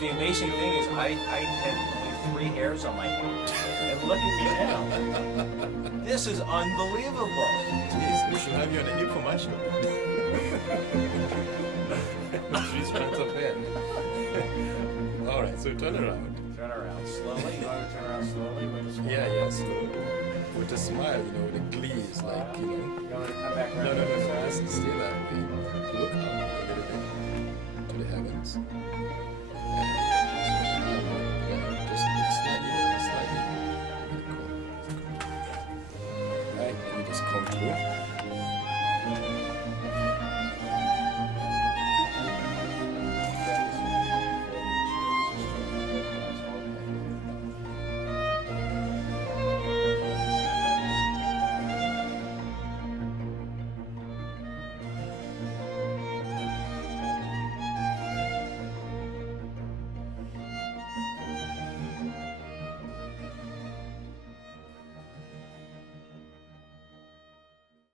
The amazing thing is I had only 3 hairs on my head. And look at me now. This is unbelievable. Jeez, we should have you on a new commercial. Treatment of hair. All right, so turn around. Turn around slowly. You want to turn around slowly with a smile? Yeah, slowly. With a smile, with a glees, like, You want to come back No, around? just stay that way. Look up a little bit to the heavens. Just slightly down, slightly. Right, and you just come through.